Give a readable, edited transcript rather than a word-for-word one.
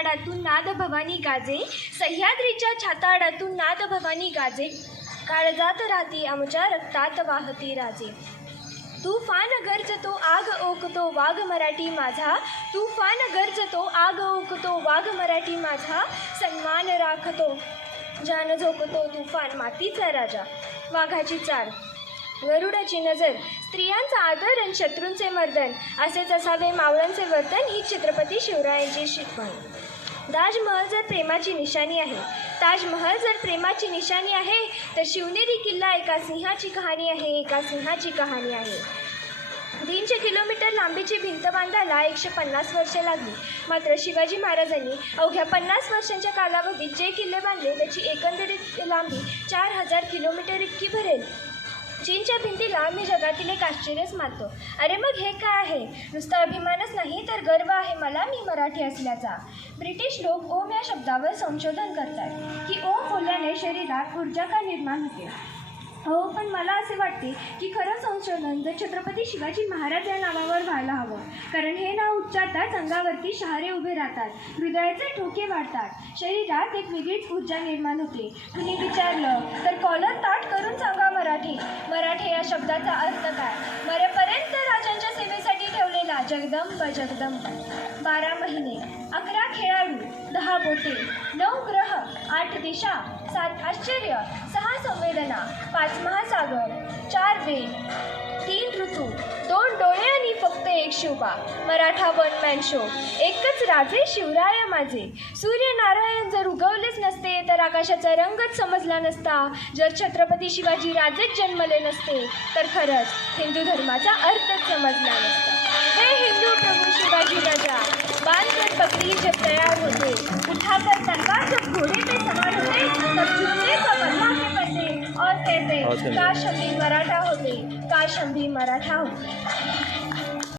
छाताडातून नाद भवानी गाजे, सह्याद्रीच्या छाताडातून नाद भवानी गाजे, काळजात राहती आमच्या रक्तात वाहती राजे. तुफान गरजतो आग ओकतो वाघ मराठी माझा, तुफान गरजतो आग ओकतो वाघ मराठी माझा, सन्मान राखतो जान झोकतो तुफान मातीचा राजा. वाघाची चाल, गरुडाची नजर, स्त्रियांचा आदर आणि शत्रूंचे मर्दन, असेच असावे मावळांचे वर्तन, ही छत्रपती शिवरायांची शिकवण. ताजमहल जर प्रेमाची निशाणी आहे, ताजमहल जर प्रेमाची निशाणी आहे, तर शिवनेरी किल्ला एका सिंहाची कहाणी आहे, एका सिंहाची कहाणी आहे. 300 किलोमीटर लांबीची भिंत बांधायला 150 वर्षे लागली. मात्र शिवाजी महाराजांनी अवघ्या 50 वर्षांच्या कालावधीत जे किल्ले बांधले त्याची एकंदरीत लांबी 4000 किलोमीटर इतकी भरेल. चीनच्या भिंतीला मी जगातील एक आश्चर्यच मानतो. अरे मग हे काय आहे? नुसता अभिमानच नाही तर गर्व आहे मला मी मराठी असल्याचा. ब्रिटिश लोक ओम या शब्दावर संशोधन करतात की ओम बोलल्याने शरीरात ऊर्जा का निर्माण होते. हो, पण मला असे वाटते की खरं संशोधन जर छत्रपती शिवाजी महाराज या नावावर व्हायला हवं. कारण हे नाव उच्चारताच अंगावरती शहारे उभे राहतात, हृदयाचे ठोके वाढतात, शरीरात एक वेगळीच ऊर्जा निर्माण होते. कुणी विचारलं तर कॉलर ताट करून सांगा मराठी. मराठी या शब्दाचा अर्थ काय? मरेपर्यंत राजांच्या सेवेसाठी ठेवलेला जगदंब जगदंब. 12 महिने, 11 खेळाडू, 10 बोटे, 9 ग्रह, 8 दिशा, 7 आश्चर्य, 6 संवेदना, 5 महासागर, 4 वेद, 3 ऋतू, 2 डोळे आणि फक्त एक Shivba. Maratha one man show. एकच राजे शिवराय माझे. सूर्यनारायण जर उगवलेच नसते तर आकाशाचा रंगच समजला नसता. जर छत्रपती शिवाजी राजेच जन्मले नसते तर खरंच हिंदू धर्माचा अर्थच समजला नसता. हे हिंदू प्रभू शिवाजी राजा, बांधकर बकरी जब तैयार होते, उठाकर तलवार जब घोड़े पे सवार होते, तब झुकते सब अल्लाह के बंदे और कहते काश हम भी मराठा होते, काश हम भी मराठा होते.